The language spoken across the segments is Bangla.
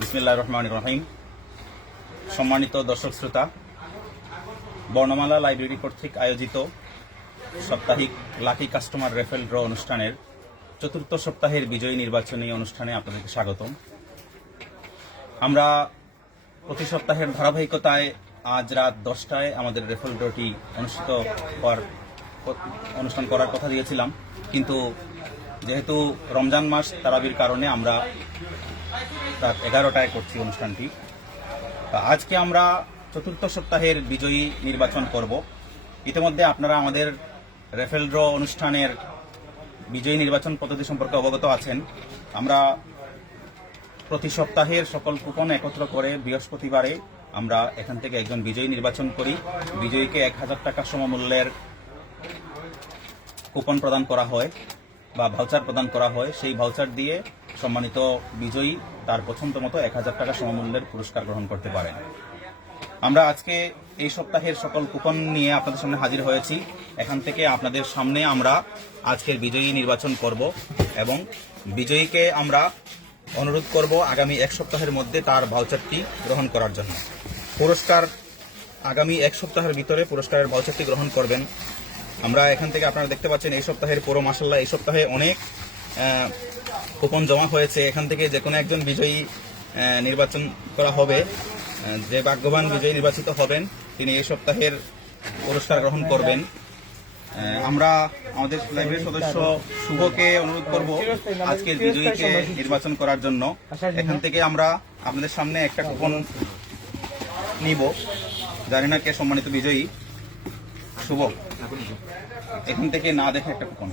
বিসমিল্লাহির রহমানির রহিম। সম্মানিত দর্শক শ্রোতা, বর্ণমালা লাইব্রেরি কর্তৃক আয়োজিত সাপ্তাহিক লাকি কাস্টমার রেফেল ড্র অনুষ্ঠানের চতুর্থ সপ্তাহের বিজয়ী নির্বাচনী অনুষ্ঠানে আপনাদেরকে স্বাগতম। আমরা প্রতি সপ্তাহের ধারাবাহিকতায় আজ রাত 10টায় আমাদের রেফেল ড্রটি অনুষ্ঠান করার কথা দিয়েছিলাম, কিন্তু যেহেতু রমজান মাস তারাবির কারণে আমরা রাত 11টায় করছি অনুষ্ঠানটি। আজকে আমরা চতুর্থ সপ্তাহের বিজয়ী নির্বাচন করব। ইতিমধ্যে আপনারা আমাদের রেফেল ড্র অনুষ্ঠানের বিজয়ী নির্বাচন পদ্ধতি সম্পর্কে অবগত আছেন। আমরা প্রতি সপ্তাহের সকল কুপন একত্র করে বৃহস্পতিবারে আমরা এখান থেকে একজন বিজয়ী নির্বাচন করি। বিজয়ীকে 1000 টাকা সমমূল্যের কুপন প্রদান করা হয় বা ভাউচার প্রদান করা হয়। সেই ভাউচার দিয়ে সম্মানিত বিজয়ী তার পছন্দ মতো 1000 টাকা সমমূল্যের পুরস্কার গ্রহণ করতে পারেন। আমরা আজকে এই সপ্তাহের সকল কুপন নিয়ে আপনাদের সামনে হাজির হয়েছি। এখান থেকে আপনাদের সামনে আমরা আজকের বিজয়ী নির্বাচন করব এবং বিজয়ীকে আমরা অনুরোধ করব আগামী এক সপ্তাহের মধ্যে তার ভাউচারটি গ্রহণ করার জন্য। পুরস্কার আগামী এক সপ্তাহের ভিতরে পুরস্কারের ভাউচারটি গ্রহণ করবেন। আমরা এখান থেকে আপনারা দেখতে পাচ্ছেন এই সপ্তাহের পুরো মাসাল্লাহ এই সপ্তাহে অনেক কুপন জমা হয়েছে। এখান থেকে যে কোনো একজন বিজয়ী নির্বাচন করা হবে। যে ভাগ্যবান বিজয়ী নির্বাচিত হবেন তিনি এই সপ্তাহের পুরস্কার গ্রহণ করবেন। আমরা আমাদের লাইব্রেরির সদস্য শুভকে অনুরোধ করব আজকের বিজয়ীকে নির্বাচন করার জন্য। এখান থেকে আমরা আপনাদের সামনে একটা কুপন নিব। জানি না কে সম্মানিত বিজয়ী। শুভ, এখান থেকে না দেখে একটা কুপন,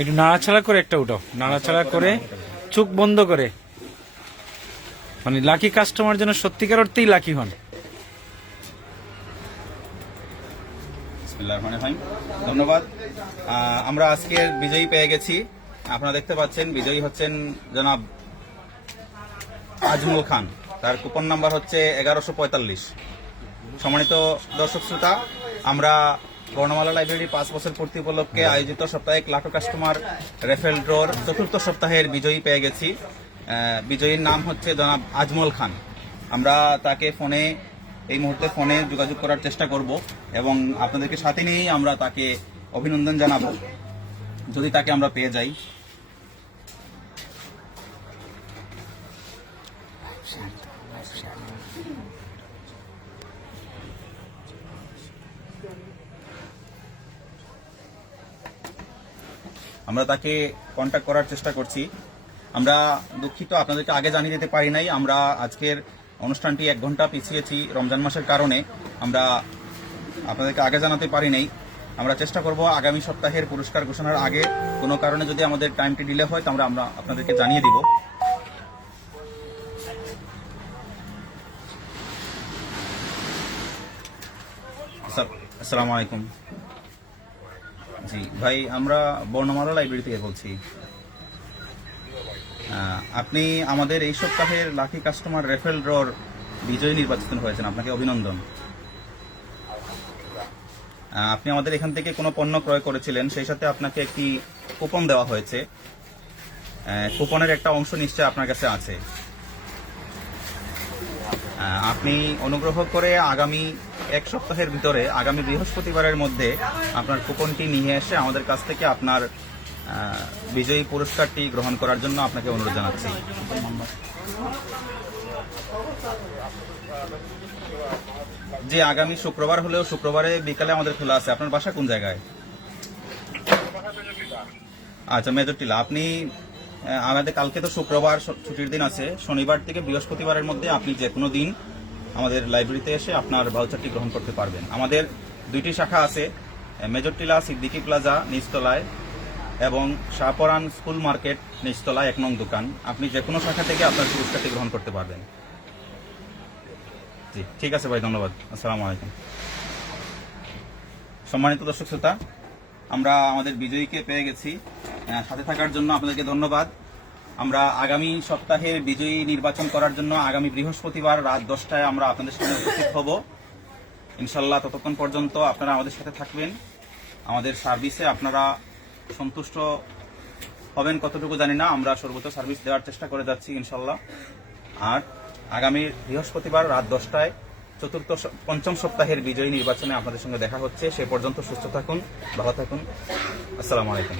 একটু নাড়াচাড়া করে একটা উঠাও, নাড়াচাড়া করে চোখ বন্ধ করে, মানে লাকি কাস্টমার যেন সত্যিকার অর্থেই লাকি হন। ধন্যবাদ। আমরা আজকের বিজয়ী পেয়ে গেছি। আপনারা দেখতে পাচ্ছেন বিজয়ী হচ্ছেন জনাব আজমল খান। তার কুপন নাম্বার হচ্ছে 1145। সম্মানিত দর্শক শ্রোতা, আমরা বর্ণমালা লাইব্রেরি 5 বছর পূর্তি উপলক্ষে আয়োজিত সাপ্তাহিক লাকি কাস্টমার রেফেল ড্রর চতুর্থ সপ্তাহের বিজয়ী পেয়ে গেছি। বিজয়ীর নাম হচ্ছে জনাব আজমল খান। আমরা তাকে এই মুহূর্তে ফোনে যোগাযোগ করার চেষ্টা করব এবং আপনাদেরকে সাথে নিয়েই আমরা তাকে অভিনন্দন জানাবো যদি তাকে আমরা পেয়ে যাই। আমরা তাকে কন্ট্যাক্ট করার চেষ্টা করছি। আমরা দুঃখিত, আপনাদেরকে আগে জানিয়ে দিতে পারি নাই। আমরা আজকের অনুষ্ঠানটি 1 ঘন্টা পিছিয়েছি রমজান মাসের কারণে। আমরা আপনাদেরকে আগে জানাতে পারি নাই। আমরা চেষ্টা করব আগামী সপ্তাহের পুরস্কার ঘোষণার আগে কোনো কারণে যদি আমাদের টাইমটি ডিলে হয় তাহলে আমরা আপনাদেরকে জানিয়ে দিব। আসসালামু আলাইকুম। জি ভাই, আমরা বর্ণমালা লাইব্রেরি থেকে বলছি। আপনি আমাদের এই সপ্তাহের লাকি কাস্টমার রেফেল ড্রর বিজয়ী নির্বাচিত হয়েছেন, আপনাকে অভিনন্দন। আপনি আমাদের এখান থেকে কোনো পণ্য ক্রয় করেছিলেন, সেই সাথে আপনাকে একটি কুপন দেওয়া হয়েছে। কুপনের একটা অংশ নিশ্চয় আপনার কাছে আছে। আপনি অনুগ্রহ করে আগামী এক সপ্তাহের ভিতরে আগামী বৃহস্পতিবারের মধ্যে আপনার কুপনটি নিয়ে এসে আমাদের কাছ থেকে আপনার বিজয়ী পুরস্কারটি গ্রহণ করার জন্য আপনাকে অনুরোধ জানাচ্ছি। যে আগামী শুক্রবার হলেও শুক্রবারে বিকালে আমাদের খোলা আছে। আপনার বাসা কোন জায়গায়? আচ্ছা, মেজরটিলা। আপনি আমাদের কালকে তো শুক্রবার ছুটির দিন আছে, শনিবার থেকে বৃহস্পতিবারের মধ্যে আপনি যে কোনো দিন আমাদের লাইব্রেরিতে এসে আপনার ভাউচারটি গ্রহণ করতে পারবেন। আমাদের 2টি শাখা আছে, মেজরটিলা সিদ্দিকি প্লাজা নিচতলায় এবং শাহপরান স্কুল মার্কেট নিচতলায় 1 নং দোকান। আপনি যে কোনো শাখা থেকে আপনার পুরস্কারটি গ্রহণ করতে পারবেন। জি ঠিক আছে ভাই, ধন্যবাদ। আসসালামু আলাইকুম। সম্মানিত দর্শক শ্রোতা, আমরা আমাদের বিজয়ীকে পেয়ে গেছি। সাথে থাকার জন্য আপনাদেরকে ধন্যবাদ। আমরা আগামী সপ্তাহের বিজয়ী নির্বাচন করার জন্য আগামী বৃহস্পতিবার রাত 10টায় আমরা আপনাদের সামনে উপস্থিত হব ইনশাল্লাহ। ততক্ষণ পর্যন্ত আপনারা আমাদের সাথে থাকবেন। আমাদের সার্ভিসে আপনারা সন্তুষ্ট হবেন কতটুকু জানি না, আমরা সর্বোচ্চ সার্ভিস দেওয়ার চেষ্টা করে যাচ্ছি ইনশাল্লাহ। আর আগামী বৃহস্পতিবার রাত 10টায় পঞ্চম সপ্তাহের বিজয়ী নির্বাচনে আপনাদের সঙ্গে দেখা হচ্ছে। সে পর্যন্ত সুস্থ থাকুন, ভালো থাকুন। আসসালামু আলাইকুম।